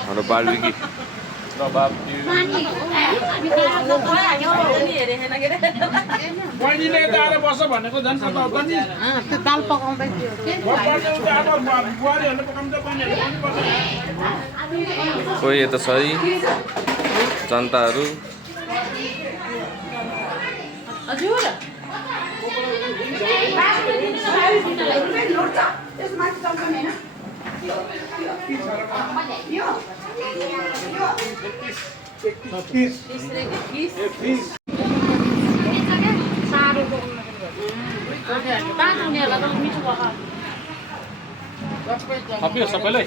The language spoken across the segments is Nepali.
हाम्रो बार्बिक्यू बहिनीले आएर बस्छ भनेको झन् सता हो नि त्यो दाल पकाउँदै थियो बुहारीहरूले पकाउँछ बहिनीहरूले पनि बस्छ कोही यता छ है जनताहरू हजुर थप्यो सबैलाई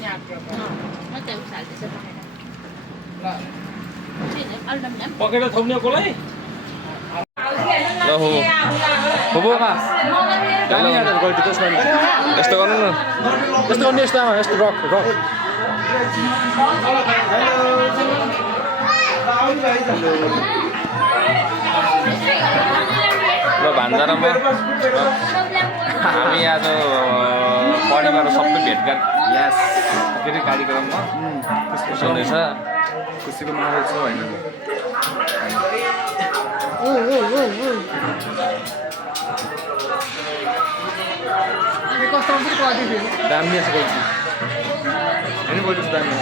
पकेर थप्ने कसलाई ल हो यस्तो गर्नु न यस्तो गर्नु यस्तो यस्तो रक रक ल भान्जारामा हामी आज परिवार सबै भेटघाट यस फेरि कार्यक्रममा खुसी हुँदैछ खुसीको माहौल छ होइन दामी छ गोल्टी होइन गोल्टी दामी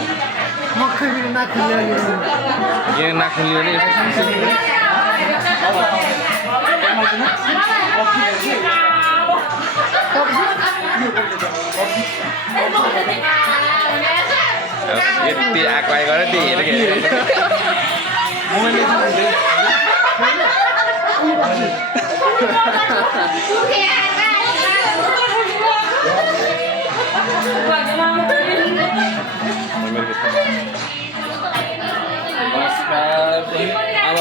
के नाखुल्यो भने यति आएको आइ गरेर त्यही हेरेको नमस्कार अब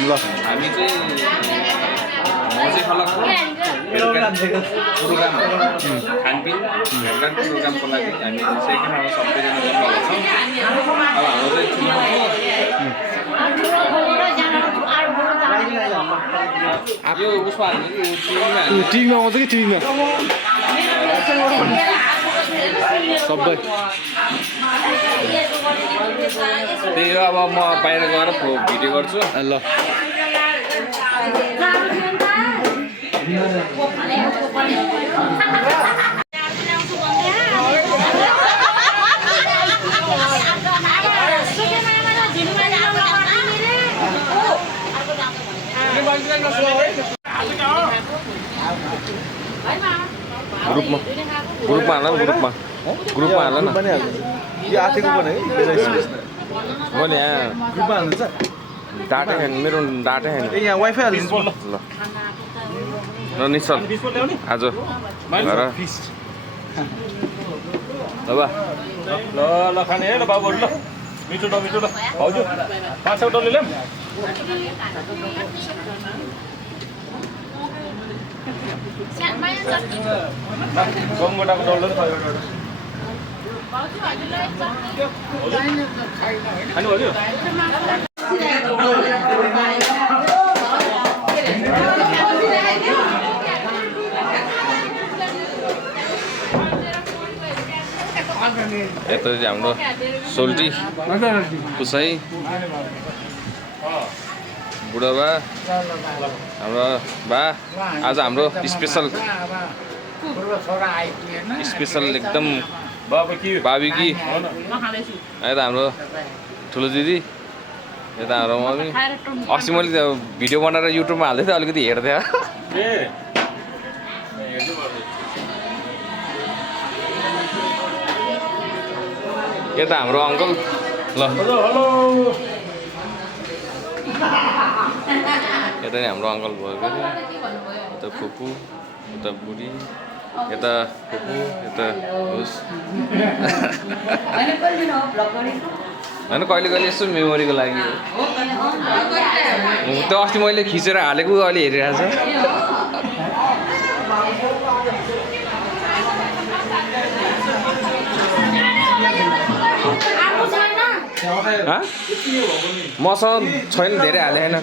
ल हामी चाहिँ मौजे खलकको प्रोग्राम खानपिन भेटघाट प्रोग्रामको लागि हामी सेकेन्ड ठाउँमा सबैजना जम्मा गर्छौँ अब हाम्रो चाहिँ यो उसमा हाल्ने कि टिभीमा आउँछ कि टिभीमा सबै त्यही हो अब म बाहिर गएर भिडियो गर्छु ल ग्रुपमा ग्रुपमा हाल न ग्रुपमा हाल न यो आथिको पनि मैले यहाँ ग्रुपमा हाल्नुहुन्छ डाटा छैन मेरो डाटा छैन यहाँ वाइफाई हाल्नु ल ल निश्चल आज घर ल बा ल ल खाने है ल बाबुहरू ल मिठो ल भाउजू 500 डल्ले ल्याम गमगटाको डल्लो र खानु भयो यता चाहिँ हाम्रो सोल्टी कुसाई बुढाबा हाम्रो बा आज हाम्रो स्पेसल एकदम बाबिकी यता हाम्रो ठुलो दिदी यता हाम्रो मम्मी अस्ति मैले त्यो भिडियो बनाएर युट्युबमा हाल्दै थिएँ अलिकति हेर्थेँ यता हाम्रो अङ्कल ल यता नि हाम्रो अङ्कल भयो फेरि यता फुपू यता बुढी यता फुपू यता होस् होइन कहिले कहिले यसो मेमोरीको लागि त्यो अस्ति मैले खिचेर हालेको अहिले हेरिरहेको छ मसँग छैन धेरै हाले होइन